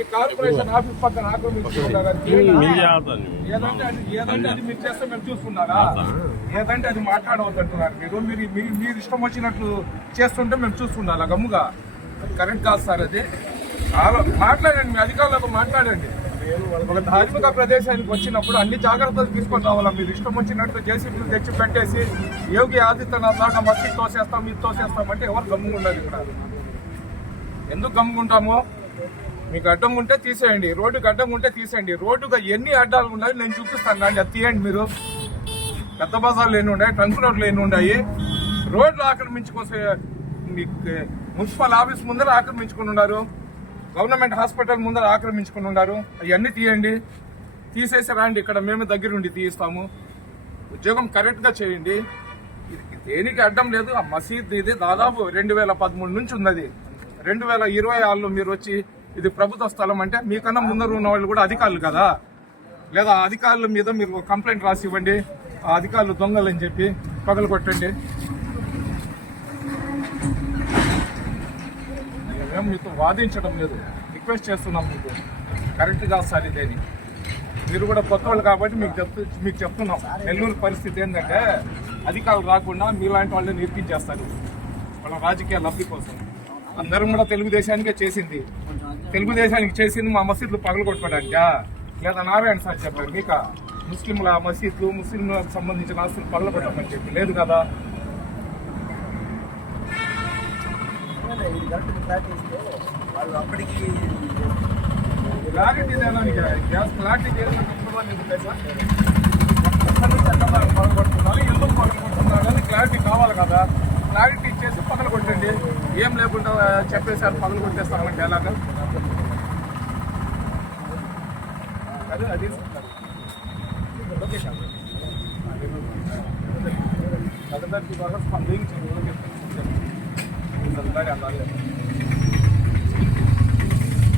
ఈ corporation office పక్కన ఆక్రమించుకున్నారా? ఏదంటే అది మీరు చేస్తే మేము చూసుకున్నారా? ఏదంటే అది మాట్లాడవద్దంటున్నారు మీరు ఇష్టం వచ్చినట్లు చేస్తుంటే మేము చూసుకున్నారా? గమ్ముగా కరెక్ట్ కాదు సార్. అది మాట్లాడండి, మీ అధికారులతో మాట్లాడండి. ఒక ధార్మిక ప్రదేశానికి వచ్చినప్పుడు అన్ని జాగ్రత్తలు తీసుకొని రావాలా? మీరు ఇష్టం వచ్చినట్టు జేసీబీలు తెచ్చి పెట్టేసి యోగి ఆదిత్యనాథ్ లాగా మసీద్ తోసేస్తాం ఇది తోసేస్తామంటే ఎవరు గమ్ముకుంటారు? ఇక్కడ ఎందుకు గమ్ముకుంటాము? మీకు అడ్డం ఉంటే తీసేయండి, రోడ్డుకి అడ్డం ఉంటే తీసేయండి. రోడ్డుగా ఎన్ని అడ్డాలు ఉన్నాయి నేను చూపిస్తాను అండి, అది తీయండి. మీరు పెద్ద బజార్లు ఎన్ని ఉన్నాయి, ట్రంక్ రోడ్లు ఎన్ని ఉన్నాయి, రోడ్లు ఆక్రమించుకోసే మున్సిపల్ ఆఫీస్ ముందర ఆక్రమించుకుని ఉన్నారు, గవర్నమెంట్ హాస్పిటల్ ముందర ఆక్రమించుకుని ఉన్నారు. అవన్నీ తీయండి, తీసేసి రండి, ఇక్కడ మేము దగ్గరుండి తీయిస్తాము. ఉద్యోగం కరెక్ట్గా చేయండి. దేనికి అడ్డం లేదు. ఆ మసీద్ ఇది దాదాపు 2013 నుంచి ఉన్నది. 2026లో మీరు వచ్చి ఇది ప్రభుత్వ స్థలం అంటే మీకన్నా ముందర ఉన్న వాళ్ళు కూడా అధికారులు కదా, లేదా అధికారుల మీద మీరు కంప్లైంట్ రాసి ఇవ్వండి. ఆ అధికారులు దొంగలని చెప్పి పగలు కొట్టండి. మేము మీతో వాదించడం లేదు, రిక్వెస్ట్ చేస్తున్నాం. మీకు కరెక్ట్ కాదు సార్ ఇదేని. మీరు కూడా కొత్త వాళ్ళు కాబట్టి మీకు చెప్తున్నాం. నెల్లూరు పరిస్థితి ఏంటంటే అధికారులు రాకుండా మీలాంటి వాళ్ళని ఇరికించేస్తారు వాళ్ళ రాజకీయ లబ్ధి కోసం. అందరం కూడా తెలుగుదేశానికే చేసింది. తెలుగుదేశానికి చేసింది మా మసీదులు పగలు కొట్టుకోవడానికా, లేదా నారాయణ సార్ చెప్పారు మీక ముస్లింల మసీదులు ముస్లింలకు సంబంధించిన ఆస్తులు పగలు కొట్టమని చెప్పి లేదు కదా. క్లారిటీ గ్యాస్ క్లారిటీ పగలగొడుతున్నారు, ఎందుకు పగలగొడుతున్నారు అని క్లారిటీ కావాలి కదా. క్లారిటీ ఇచ్చేసి పగలు కొట్టండి. ఏం లేకుండా చెప్పేసారు పగలు కొట్టేస్తామంటే ఎలాగా? అదే అది లొకేషన్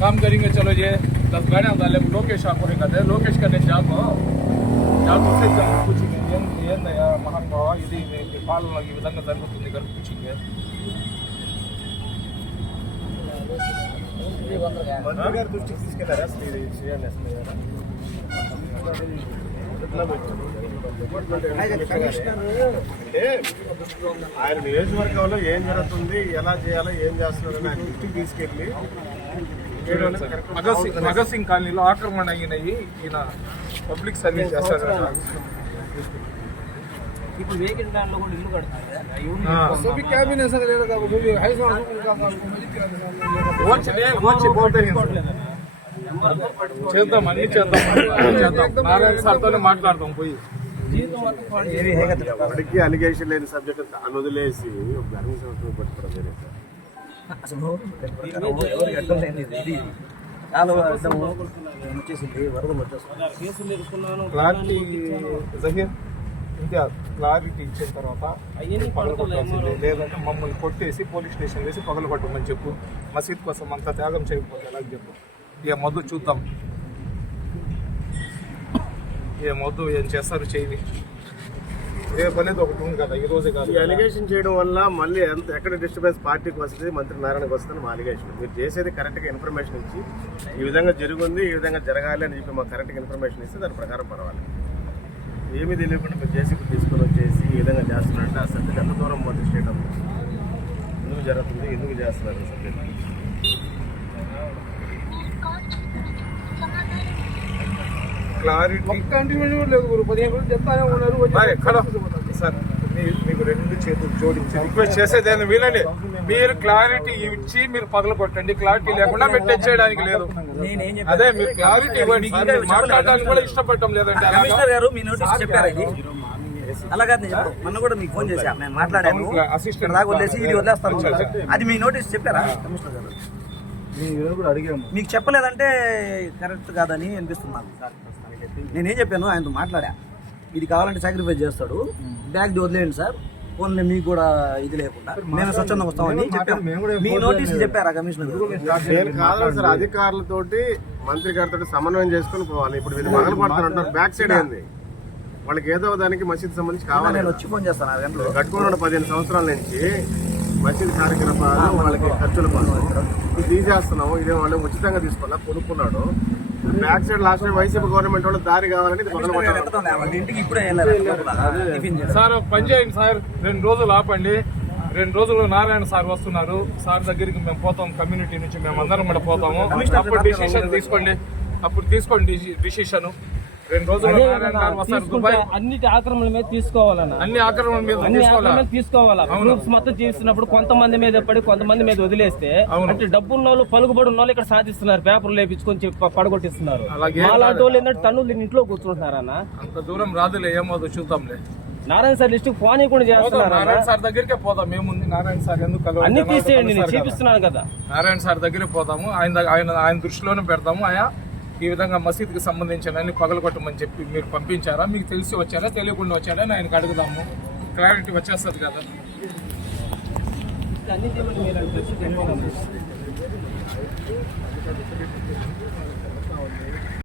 काम करेंगे चलो ये 10 गाड़ियाँ डाले लोकेश आपको कहते लोकेश करने जाब చూస్తే కూర్చుంది ఏందయ్యా మహానుభావ ఇది పాలన ఈ విధంగా జరుగుతుంది కనుక కూర్చుంది. మంత్రి గారి దృష్టికి తీసుకెళ్లారా? అంటే ఆయన నియోజకవర్గంలో ఏం జరుగుతుంది, ఎలా చేయాలో, ఏం చేస్తున్నారని ఆయన దృష్టికి తీసుకెళ్ళి భగత్ సింగ్ కాలనీలో ఆక్రమణ అయినాయి, ఈయన పబ్లిక్ సర్వీస్ చేస్తారు. చేద్దాం, అన్ని చేద్దాం. నారాయణ సార్తోనే మాట్లాడదాం పోయి. ఇప్పటికీ అలిగేషన్ లేని సబ్జెక్ట్ అని వదిలేసి ధర్మ సంస్థను పట్టుకోవడం జరిగింది సార్. క్లారిటీ ఇచ్చిన తర్వాత లేదంటే మమ్మల్ని కొట్టేసి పోలీస్ స్టేషన్ వేసి పగలు కొట్టమని చెప్పు. మసీద్ కోసం అంతా త్యాగం చేయకపోతే ఎలా చెప్పు. ఇక మొద్దు చూద్దాం, ఏ మొద్దు ఏం చేస్తారు చేయని. రేపు అనేది ఒకటి ఉంది కదా, ఈ రోజే కాదు. అలిగేషన్ చేయడం వల్ల మళ్ళీ ఎక్కడ డిస్టర్బెన్స్ పార్టీకి వస్తుంది, మంత్రి నారాయణకి వస్తుంది మా అలిగేషన్. మీరు చేసేది కరెక్ట్గా ఇన్ఫర్మేషన్ ఇచ్చి ఈ విధంగా జరుగుంది, ఈ విధంగా జరగాలి అని చెప్పి మాకు కరెక్ట్గా ఇన్ఫర్మేషన్ ఇస్తే దాని ప్రకారం పర్వాలి. ఏమీ తెలియకుండా మీరు జేసీబీ తీసుకొని వచ్చేసి ఈ విధంగా చేస్తున్నారంటే ఆ సబ్జెక్ట్ ఎంత దూరం మొదటి చేయడం ఎందుకు జరుగుతుంది, ఎందుకు చేస్తున్నారు సబ్జెక్ట్ క్లారిటీ లేదు. 15 రోజులు చెప్తానే ఉన్నారు సార్. మీకు 2 చేతులు జోడించి రిక్వెస్ట్ చేసేది వీలండి. మీరు క్లారిటీ ఇచ్చి మీరు పగలు కొట్టండి. క్లారిటీ లేకుండా మీరు టచ్ చేయడానికి లేదు. అదే మీరు క్లారిటీ ఇవ్వండి. మాట్లాడడానికి కూడా ఇష్టపడటం లేదండి. కమిషనర్ గారు మీ నోటీస్ చెప్పారు ఇది అలాగే మొన్న కూడా మీకు ఫోన్ చేశాను, నేను మాట్లాడాను. అసిస్టెంట్ దాకా వదిలేసి ఇది వదిలేస్తాను, అది మీ నోటీస్ చెప్పారా కమిషనర్ గారు? మీకు చెప్పలేదంటే కరెక్ట్ కాదని అనిపిస్తుంది నాకు. నేనేం చెప్పాను, ఆయనతో మాట్లాడా, ఇది కావాలంటే సాక్రిఫైస్ చేస్తాడు, బ్యాగ్ వదిలేయండి సార్, ఫోన్లే మీకు కూడా ఇది లేకుండా మేము స్వచ్ఛందంగా వస్తామని చెప్పాను. మీ నోటీస్ చెప్పారా కమిషనర్? నేను కాదు సార్, అధికారులతోటి మంత్రి గారితో సమన్వయం చేసుకుని పోవాలి. ఇప్పుడు వీళ్ళు మొదలు పడుతున్నారు, బ్యాక్ సైడ్ ఏంది వాళ్ళకి ఏదో దానికి మసీద్ సంబంధించి కావాలి. నేను వచ్చి ఫోన్ చేస్తాను, కట్టుకున్నాడు 15 సంవత్సరాల నుంచి మసీద్ కార్యక్రమాలు వాళ్ళకి ఖర్చుల కోసం ఇది తీసేస్తున్నాము. ఇదే వాళ్ళు ఉచితంగా తీసుకోవాలా కొనుక్కున్నాడు. Back side last time YCP government వాళ్ళు దారి కావాలని ఇది మొదలు పెట్టారు. వాళ్ళ ఇంటికి ఇప్పుడే వెళ్ళారు టిఫిన్ చేసి. సార్ ఒక పని చేయండి సార్, 2 రోజులు ఆపండి. 2 రోజులు నారాయణ సార్ వస్తున్నారు. సార్ దగ్గరికి మేము పోతాం, కమ్యూనిటీ నుంచి మేము అందరం కూడా పోతాము. అప్పుడు డిసిషన్ తీసుకోండి, అప్పుడు తీసుకోండి డిసిషన్. 2 రోజులు నారాయణ గారు వస్తారు దుబాయ్. అన్నిటి ఆక్రమణ మీద తీసుకోవాలన్నా, అన్ని ఆక్రమణ మీద అన్ని తీసుకోవాలా? ఆక్రమణ తీసుకోవాలా. గ్రూప్స్ మొత్తం చేస్తున్నప్పుడు కొంతమంది మీద పడి కొంతమంది మీద వదిలేస్తే అంటే డబ్బున్న వాళ్ళు పలుకుబడి ఉన్న వాళ్ళు ఇక్కడ సాధిస్తున్నారు, పేపర్లు లేపించుకొని పడగొట్టిస్తున్నారు. అలాగే అలాంటి వాళ్ళు ఏంటంటే తన్నులు ఇంట్లో కూర్చుంటున్నారన్న. అంత దూరం రాదులే, ఏమవుతుందో చూద్దాంలే. నారాయణ సార్ లిస్ట్ ఫోన్ కూడా చేస్తున్నారు. నారాయణ సార్ దగ్గరికే పోతాం. మేముంది నారాయణ సార్ ఎందుకు కలవాలి? అన్ని తీసేయండి, నేను సార్ కదా. చూపిస్తున్నాను కదా. నారాయణ సార్ దగ్గరికి పోతాము. ఆయన దృష్టిలోనే పెడతాము. ఈ విధంగా మసీద్కి సంబంధించిన అన్ని పగలగొట్టమని చెప్పి మీరు పంపించారా? మీకు తెలిసి వచ్చారా, తెలియకుండా వచ్చారా అని ఆయనకు అడుగుదాము. క్లారిటీ వచ్చేస్తుంది కదా. అన్ని